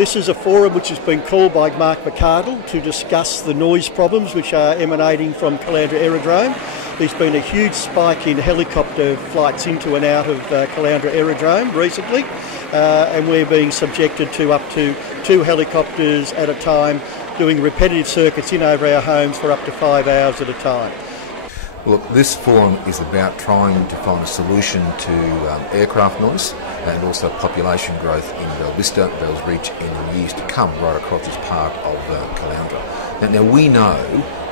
This is a forum which has been called by McArdle to discuss the noise problems which are emanating from Caloundra Aerodrome. There's been a huge spike in helicopter flights into and out of Caloundra Aerodrome recently, and we're being subjected to up to 2 helicopters at a time doing repetitive circuits in over our homes for up to 5 hours at a time. Look, this forum is about trying to find a solution to aircraft noise and also population growth in Bellvista, Bells Reach in the years to come right across this part of Caloundra. Now we know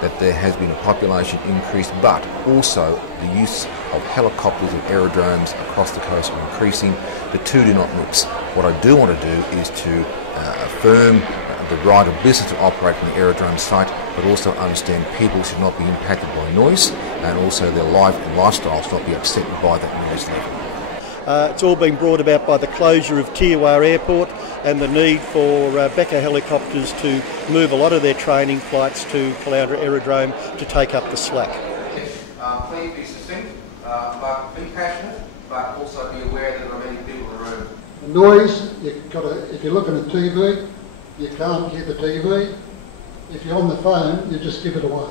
that there has been a population increase, but also the use of helicopters and aerodromes across the coast are increasing. The two do not mix. What I do want to do is to affirm the right of business to operate on the aerodrome site, but also understand people should not be impacted by noise, and also their life and lifestyle should not be upset by that noise level. It's all been brought about by the closure of Dwyer Airport and the need for Becker helicopters to move a lot of their training flights to Caloundra Aerodrome to take up the slack. Please be succinct, but be passionate, but also be aware that there are many people in the room. The noise, if you're looking at TV, you can't hear the TV. If you're on the phone, you just give it away.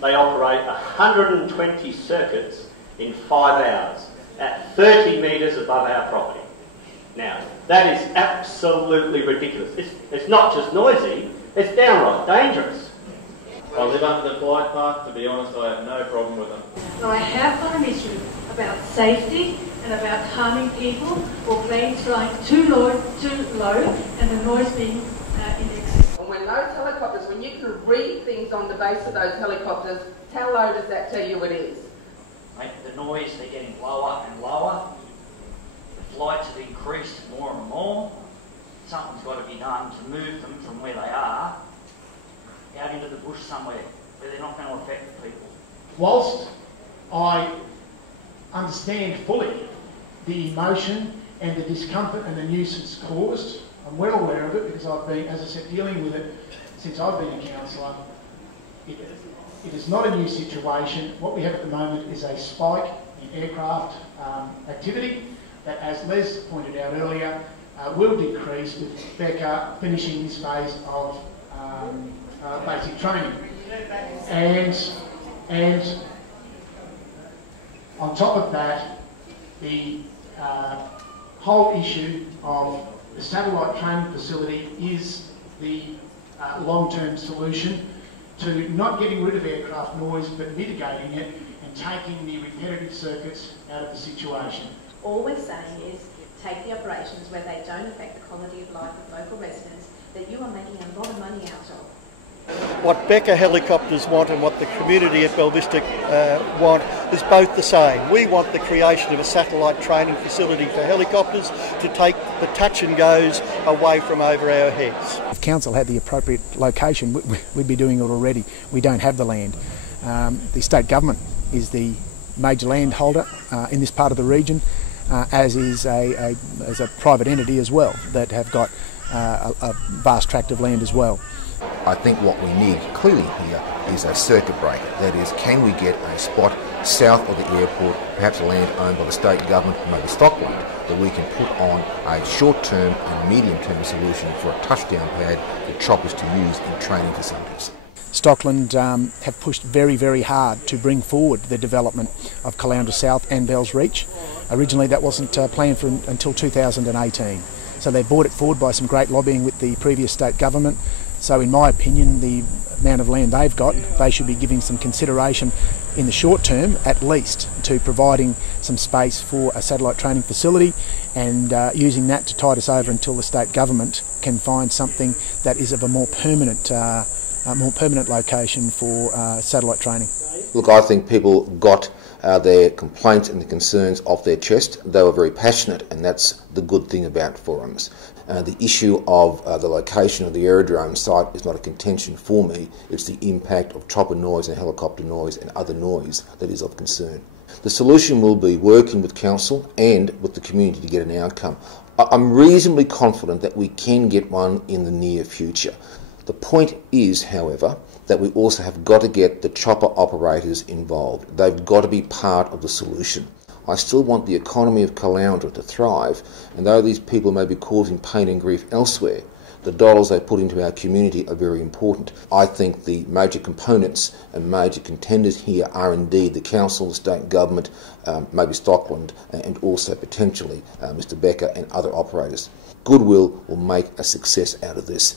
They operate 120 circuits in 5 hours at 30 metres above our property. Now, that is absolutely ridiculous. It's not just noisy, it's downright dangerous. I live under the flight path. To be honest, I have no problem with them. So I have got an issue about safety and about harming people or planes flying too low and the noise being in excess. And when those helicopters, when you can read things on the base of those helicopters, how low does that tell you it is? Mate, the noise, they're getting lower and lower. The flights have increased more and more. Something's got to be done to move them from where they are out into the bush somewhere where they're not going to affect the people. Whilst I understand fully the emotion and the discomfort and the nuisance caused, I'm well aware of it because I've been, as I said, dealing with it since I've been a councillor. It is not a new situation. What we have at the moment is a spike in aircraft activity that, as Les pointed out earlier, will decrease with Becca finishing this phase of basic training. And on top of that, the whole issue of the satellite training facility is the long-term solution to not getting rid of aircraft noise but mitigating it and taking the repetitive circuits out of the situation. All we're saying is take the operations where they don't affect the quality of life of local residents that you are making a lot of money out of. What Becker helicopters want and what the community at Bellvista want is both the same. We want the creation of a satellite training facility for helicopters to take the touch and goes away from over our heads. If council had the appropriate location, we'd be doing it already. We don't have the land. The state government is the major landholder in this part of the region, as is a private entity as well that have got a vast tract of land as well. I think what we need clearly here is a circuit breaker. That is, can we get a spot south of the airport, perhaps land owned by the state government, maybe Stockland, that we can put on a short-term and medium-term solution for a touchdown pad for choppers to use in training facilities. Stockland have pushed very, very hard to bring forward the development of Caloundra South and Bells Reach. Originally that wasn't planned for until 2018. So they brought it forward by some great lobbying with the previous state government. So in my opinion, the amount of land they've got, they should be giving some consideration in the short term at least to providing some space for a satellite training facility and using that to tide us over until the state government can find something that is of a more permanent location for satellite training. Look, I think people got their complaints and the concerns off their chest. They were very passionate, and that's the good thing about forums. The issue of the location of the aerodrome site is not a contention for me. It's the impact of chopper noise and helicopter noise and other noise that is of concern. The solution will be working with council and with the community to get an outcome. I'm reasonably confident that we can get one in the near future. The point is, however, that we also have got to get the chopper operators involved. They've got to be part of the solution. I still want the economy of Caloundra to thrive, and though these people may be causing pain and grief elsewhere, the dollars they put into our community are very important. I think the major components and major contenders here are indeed the council, the state government, maybe Stockland, and also potentially Mr Becker and other operators. Goodwill will make a success out of this.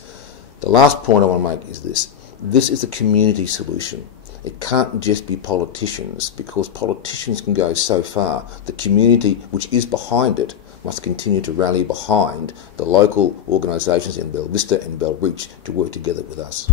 The last point I want to make is this. This is a community solution. It can't just be politicians, because politicians can go so far. The community which is behind it must continue to rally behind the local organisations in Bellvista and Bellreach to work together with us.